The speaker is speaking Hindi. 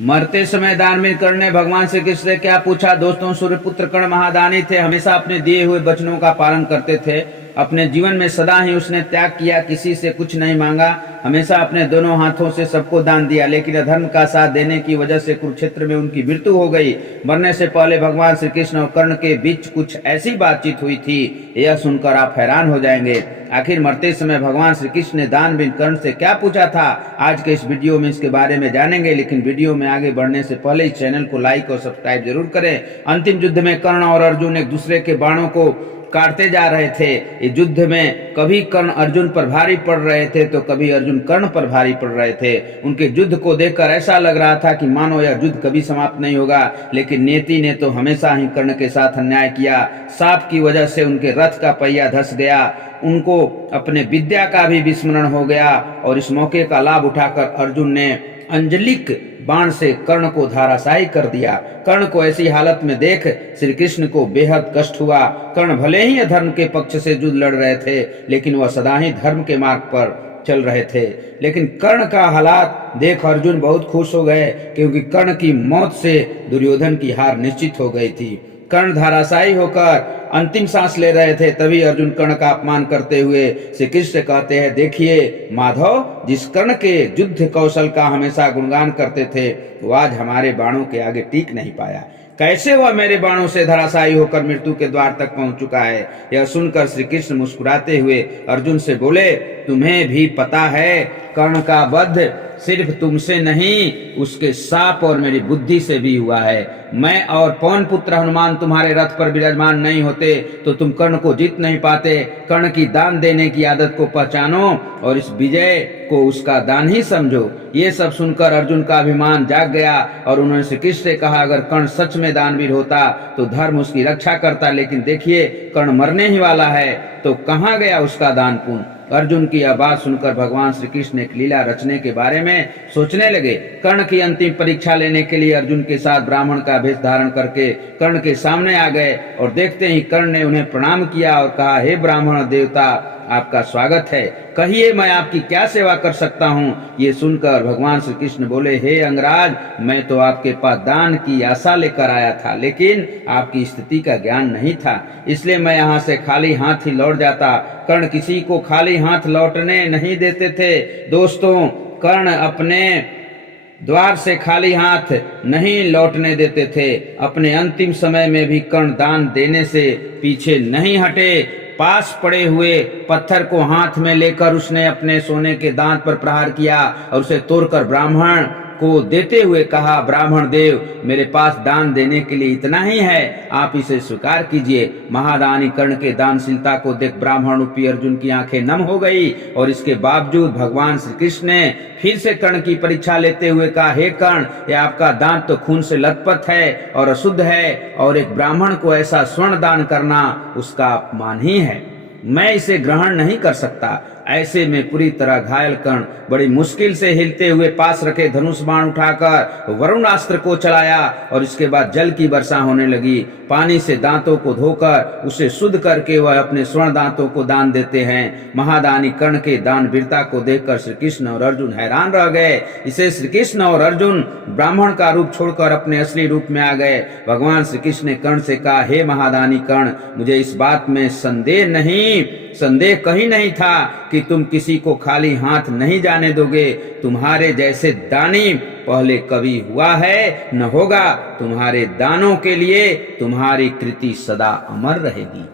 मरते समय दान में कर्ण ने भगवान श्री कृष्ण से क्या पूछा। दोस्तों, सूर्यपुत्र कर्ण महादानी थे, हमेशा अपने दिए हुए वचनों का पालन करते थे। अपने जीवन में सदा ही उसने त्याग किया, किसी से कुछ नहीं मांगा, हमेशा अपने दोनों हाथों से सबको दान दिया। लेकिन अधर्म का साथ देने की वजह से कुरुक्षेत्र में उनकी मृत्यु हो गई। मरने से पहले भगवान श्री कृष्ण और कर्ण के बीच कुछ ऐसी बातचीत हुई थी, यह सुनकर आप हैरान हो जाएंगे। आखिर मरते समय भगवान श्री कृष्ण ने दानवीर कर्ण से क्या पूछा था, आज के इस वीडियो में इसके बारे में जानेंगे। लेकिन वीडियो में आगे बढ़ने से पहले इस चैनल को लाइक और सब्सक्राइब जरूर करें। अंतिम युद्ध में कर्ण और अर्जुन एक दूसरे के बाणों को काटते जा रहे थे। इस युद्ध में कभी कर्ण अर्जुन पर भारी पड़ रहे थे तो कभी अर्जुन कर्ण पर भारी पड़ रहे थे। उनके युद्ध को देखकर ऐसा लग रहा था कि मानो यह युद्ध कभी समाप्त नहीं होगा। लेकिन नियति ने तो हमेशा ही कर्ण के साथ अन्याय किया। साप की वजह से उनके रथ का पहिया धंस गया, उनको अपने विद्या का भी विस्मरण हो गया। और इस मौके का लाभ उठाकर अर्जुन ने अंजलिक बाण से कर्ण को धराशायी कर दिया। कर्ण को ऐसी हालत में देख श्री कृष्ण को बेहद कष्ट हुआ। कर्ण भले ही अधर्म के पक्ष से युद्ध लड़ रहे थे, लेकिन वह सदा ही धर्म के मार्ग पर चल रहे थे। लेकिन कर्ण का हालात देख अर्जुन बहुत खुश हो गए, क्योंकि कर्ण की मौत से दुर्योधन की हार निश्चित हो गई थी। कर्ण धराशायी होकर अंतिम सांस ले रहे थे, तभी अर्जुन कर्ण का अपमान करते हुए श्री कृष्ण कहते हैं, देखिए माधव, जिस कर्ण के युद्ध कौशल का हमेशा गुणगान करते थे, वो आज हमारे बाणों के आगे टिक नहीं पाया। कैसे वह मेरे बाणों से धराशायी होकर मृत्यु के द्वार तक पहुंच चुका है। यह सुनकर श्री कृष्ण मुस्कुराते हुए अर्जुन से बोले, तुम्हें भी पता है कर्ण का वध सिर्फ तुमसे नहीं, उसके शाप और मेरी बुद्धि से भी हुआ है। मैं और पवन पुत्र हनुमान तुम्हारे रथ पर विराजमान नहीं होते तो तुम कर्ण को जीत नहीं पाते। कर्ण की दान देने की आदत को पहचानो और इस विजय को उसका दान ही समझो। ये सब सुनकर अर्जुन का अभिमान जाग गया और उन्होंने श्री कृष्ण से कहा, अगर कर्ण सच में दानवीर होता तो धर्म उसकी रक्षा करता, लेकिन देखिए कर्ण मरने ही वाला है तो कहाँ गया उसका दान पुण्य। अर्जुन की यह बात सुनकर भगवान श्री कृष्ण एक लीला रचने के बारे में सोचने लगे। कर्ण की अंतिम परीक्षा लेने के लिए अर्जुन के साथ ब्राह्मण का भेष धारण करके कर्ण के सामने आ गए और देखते ही कर्ण ने उन्हें प्रणाम किया और कहा, हे ब्राह्मण देवता, आपका स्वागत है, कहिए मैं आपकी क्या सेवा कर सकता हूँ। ये सुनकर भगवान श्री कृष्ण बोले, हे अंगराज, मैं तो आपके पास दान की आशा लेकर आया था, लेकिन आपकी स्थिति का ज्ञान नहीं था, इसलिए मैं यहाँ से खाली हाथ ही लौट जाता। कर्ण किसी को खाली हाथ लौटने नहीं देते थे। दोस्तों, कर्ण अपने द्वार से खाली हाथ नहीं लौटने देते थे। अपने अंतिम समय में भी कर्ण दान देने से पीछे नहीं हटे। पास पड़े हुए पत्थर को हाथ में लेकर उसने अपने सोने के दांत पर प्रहार किया और उसे तोड़कर ब्राह्मण को देते हुए कहा, ब्राह्मण देव, मेरे पास दान देने के लिए इतना ही है, आप इसे स्वीकार कीजिए। महादानी कर्ण के दानशीलता को देख ब्राह्मण रूपी अर्जुन की आंखें नम हो गई और इसके बावजूद भगवान श्री कृष्ण ने फिर से कर्ण की परीक्षा लेते हुए कहा, हे कर्ण, यह आपका दान तो खून से लथपथ है और अशुद्ध है, और एक ब्राह्मण को ऐसा स्वर्ण दान करना उसका अपमान ही है, मैं इसे ग्रहण नहीं कर सकता। ऐसे में पूरी तरह घायल कर्ण बड़ी मुश्किल से हिलते हुए पास रखे धनुष बाण उठाकर वरुणास्त्र को चलाया और इसके बाद जल की वर्षा होने लगी। पानी से दांतों को धोकर उसे शुद्ध करके वह अपने स्वर्ण दांतों को दान देते हैं। महादानी कर्ण के दान वीरता को देखकर श्री कृष्ण और अर्जुन हैरान रह गए। इसे श्री कृष्ण और अर्जुन ब्राह्मण का रूप छोड़कर अपने असली रूप में आ गए। भगवान श्री कृष्ण ने कर्ण से कहा, हे महादानी कर्ण, मुझे इस बात में संदेह कहीं नहीं था कि तुम किसी को खाली हाथ नहीं जाने दोगे। तुम्हारे जैसे दानी पहले कभी हुआ है न होगा। तुम्हारे दानों के लिए तुम्हारी कृति सदा अमर रहेगी।